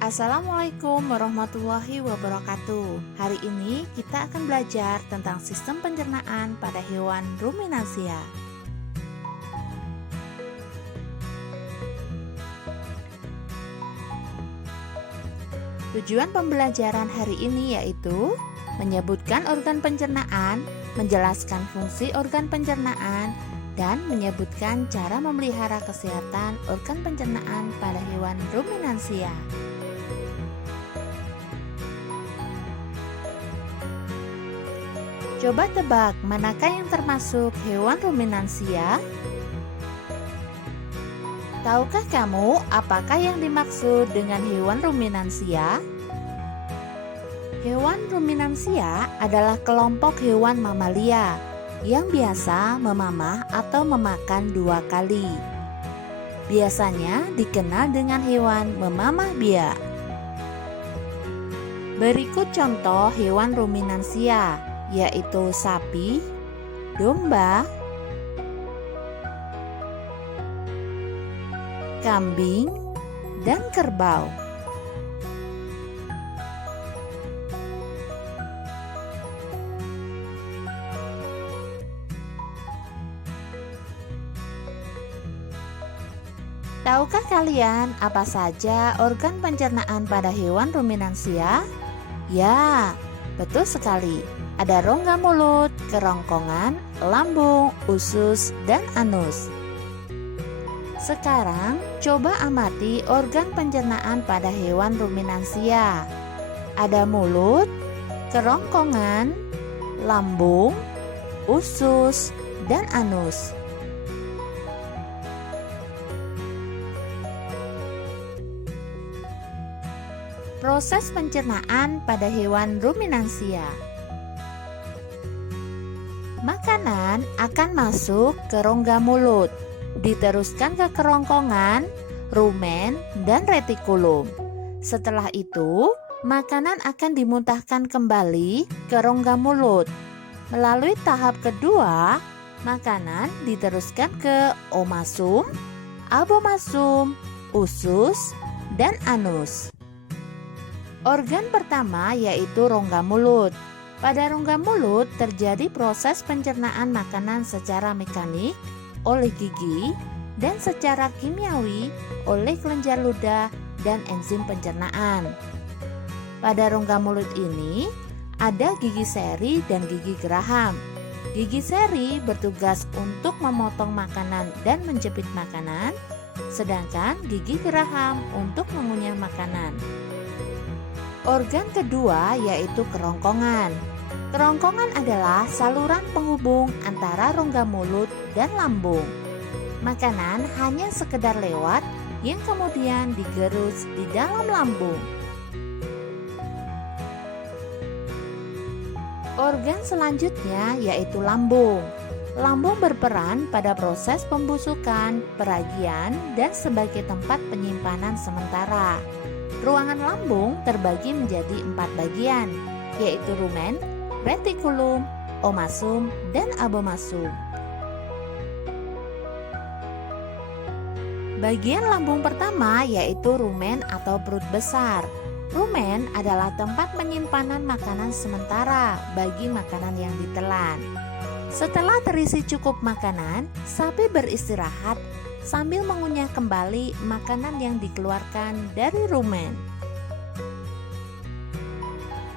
Assalamualaikum warahmatullahi wabarakatuh. Hari ini kita akan belajar tentang sistem pencernaan pada hewan ruminansia. Tujuan pembelajaran hari ini yaitu menyebutkan organ pencernaan, menjelaskan fungsi organ pencernaan, dan menyebutkan cara memelihara kesehatan organ pencernaan pada hewan ruminansia. Coba tebak manakah yang termasuk hewan ruminansia? Tahukah kamu apakah yang dimaksud dengan hewan ruminansia? Hewan ruminansia adalah kelompok hewan mamalia yang biasa memamah atau memakan 2 kali. Biasanya dikenal dengan hewan memamah biak. Berikut contoh hewan ruminansia, yaitu sapi, domba, kambing, dan kerbau. Tahukah kalian apa saja organ pencernaan pada hewan ruminansia? Ya, betul sekali. Ada rongga mulut, kerongkongan, lambung, usus, dan anus. Sekarang, coba amati organ pencernaan pada hewan ruminansia. Ada mulut, kerongkongan, lambung, usus, dan anus. Proses pencernaan pada hewan ruminansia. Makanan akan masuk ke rongga mulut, diteruskan ke kerongkongan, rumen, dan retikulum. Setelah itu, makanan akan dimuntahkan kembali ke rongga mulut. Melalui tahap kedua, makanan diteruskan ke omasum, abomasum, usus, dan anus. Organ pertama yaitu rongga mulut. Pada rongga mulut terjadi proses pencernaan makanan secara mekanik oleh gigi dan secara kimiawi oleh kelenjar ludah dan enzim pencernaan. Pada rongga mulut ini ada gigi seri dan gigi geraham. Gigi seri bertugas untuk memotong makanan dan menjepit makanan, sedangkan gigi geraham untuk mengunyah makanan. Organ kedua yaitu kerongkongan. Kerongkongan adalah saluran penghubung antara rongga mulut dan lambung. Makanan hanya sekedar lewat yang kemudian digerus di dalam lambung. Organ selanjutnya yaitu lambung. Lambung berperan pada proses pembusukan, peragian, dan sebagai tempat penyimpanan sementara. Ruangan lambung terbagi menjadi 4 bagian, yaitu rumen, retikulum, omasum, dan abomasum. Bagian lambung pertama yaitu rumen atau perut besar. Rumen adalah tempat penyimpanan makanan sementara bagi makanan yang ditelan. Setelah terisi cukup makanan, sapi beristirahat sambil mengunyah kembali makanan yang dikeluarkan dari rumen.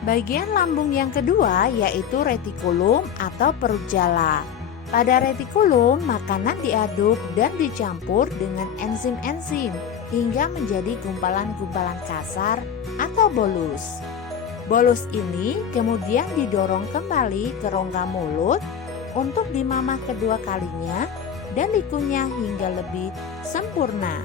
Bagian lambung yang kedua yaitu retikulum atau perut jala. Pada retikulum, makanan diaduk dan dicampur dengan enzim-enzim hingga menjadi gumpalan-gumpalan kasar atau bolus. Bolus ini kemudian didorong kembali ke rongga mulut untuk dimamah kedua kalinya dan dikunyah hingga lebih sempurna.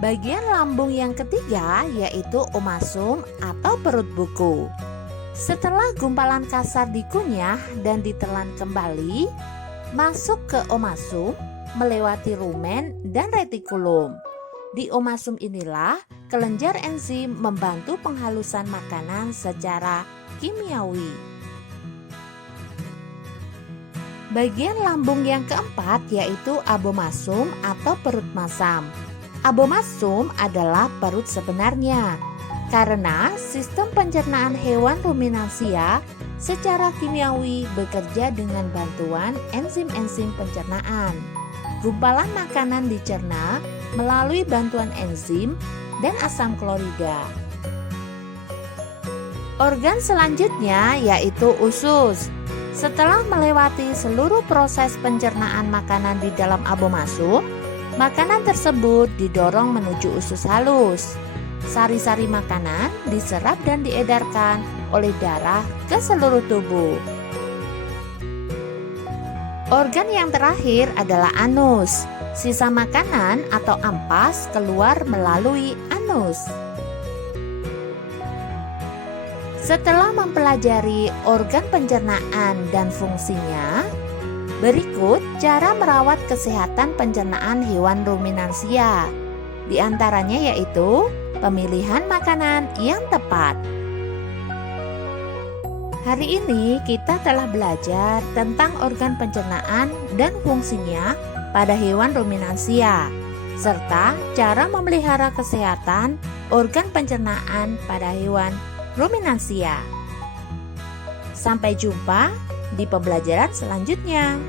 Bagian lambung yang ketiga yaitu omasum atau perut buku. Setelah gumpalan kasar dikunyah dan ditelan kembali, masuk ke omasum melewati rumen dan retikulum. Di omasum inilah kelenjar enzim membantu penghalusan makanan secara kimiawi. Bagian lambung yang keempat yaitu abomasum atau perut masam. Abomasum adalah perut sebenarnya, karena sistem pencernaan hewan ruminansia secara kimiawi bekerja dengan bantuan enzim-enzim pencernaan. Gumpalan makanan dicerna melalui bantuan enzim dan asam klorida. Organ selanjutnya yaitu usus. Setelah melewati seluruh proses pencernaan makanan di dalam abomasum, makanan tersebut didorong menuju usus halus. Sari-sari makanan diserap dan diedarkan oleh darah ke seluruh tubuh. Organ yang terakhir adalah anus. Sisa makanan atau ampas keluar melalui anus. Setelah mempelajari organ pencernaan dan fungsinya, berikut cara merawat kesehatan pencernaan hewan ruminansia. Di antaranya yaitu pemilihan makanan yang tepat. Hari ini kita telah belajar tentang organ pencernaan dan fungsinya pada hewan ruminansia, serta cara memelihara kesehatan organ pencernaan pada hewan ruminansia. Sampai jumpa di pembelajaran selanjutnya.